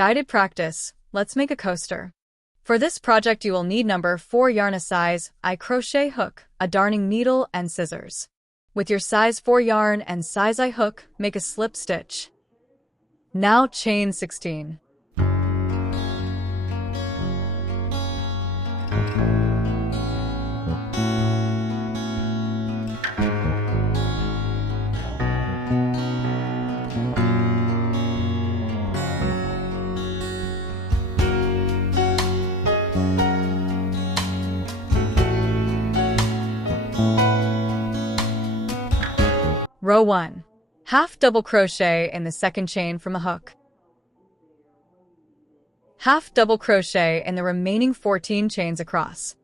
Guided practice. Let's make a coaster. For this project you will need number 4 yarn, a size I crochet hook, a darning needle, and scissors. With your size 4 yarn and size I hook, make a slip stitch. Now chain 16. Row 1. Half double crochet in the second chain from a hook. Half double crochet in the remaining 14 chains across.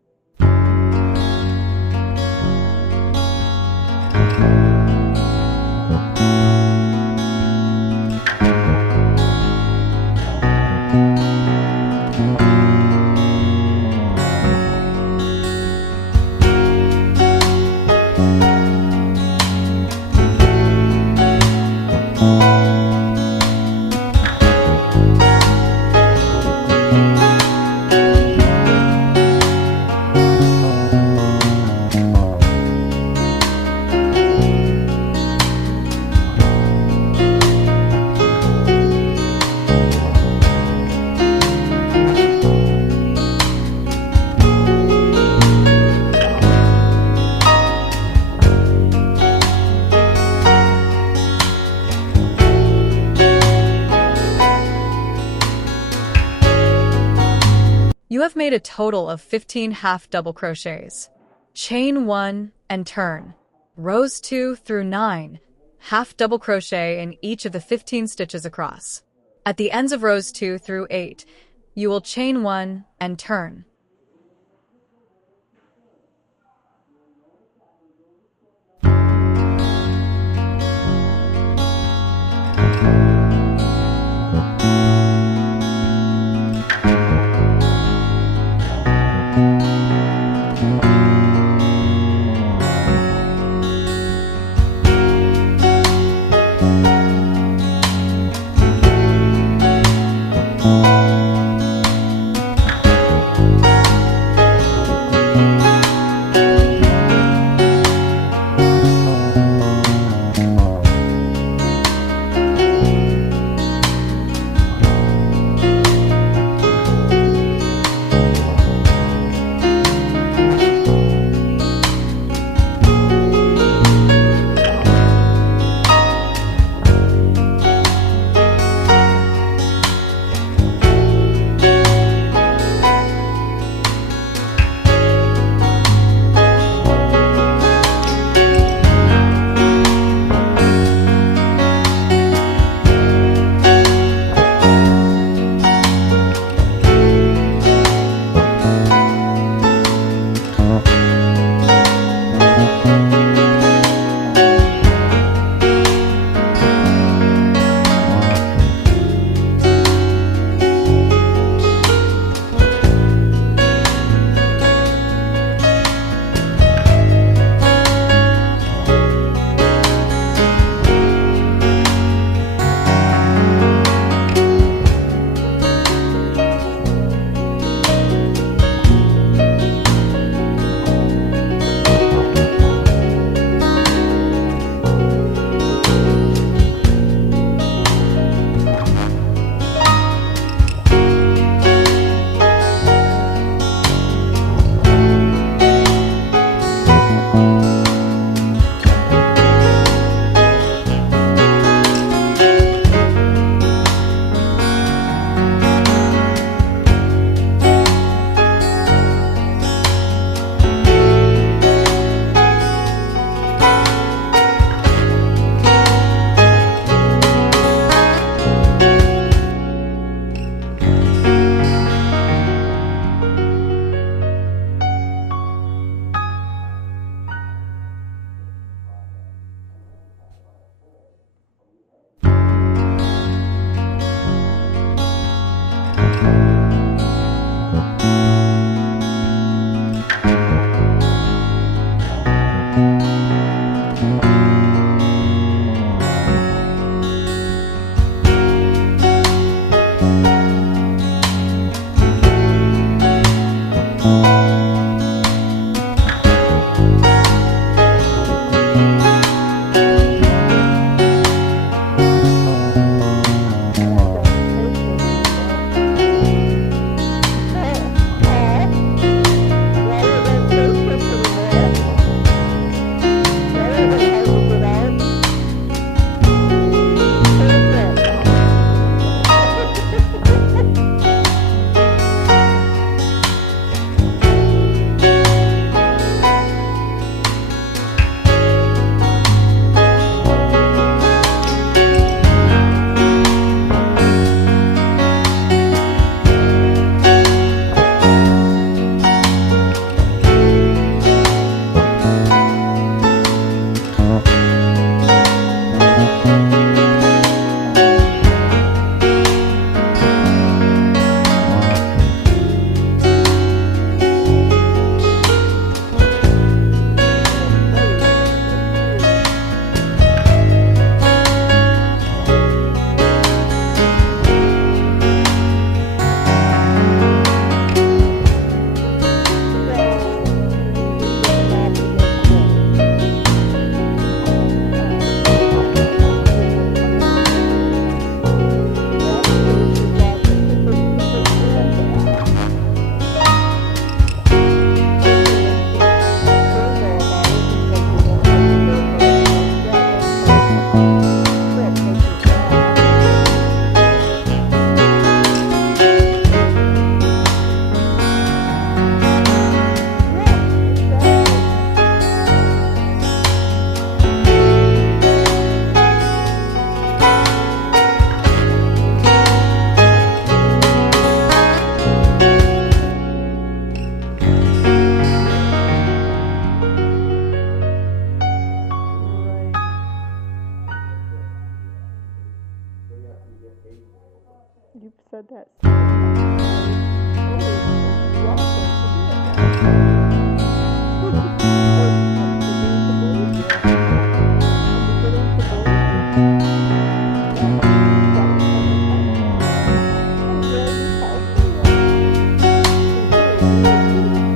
You have made a total of 15 half double crochets. Chain 1 and turn. Rows 2 through 9, half double crochet in each of the 15 stitches across. At the ends of rows 2 through 8, you will chain 1 and turn. You've said that so many times. You're welcome for doing that. I'm beginning to believe you. I'm beginning to believe you. Yes, you've said it so many times already. I'm very proud of you. Sincerely, really.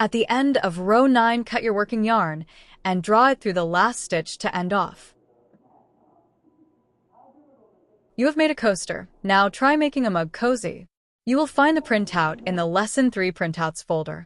At the end of row 9, cut your working yarn and draw it through the last stitch to end off. You have made a coaster. Now try making a mug cozy. You will find the printout in the Lesson 3 printouts folder.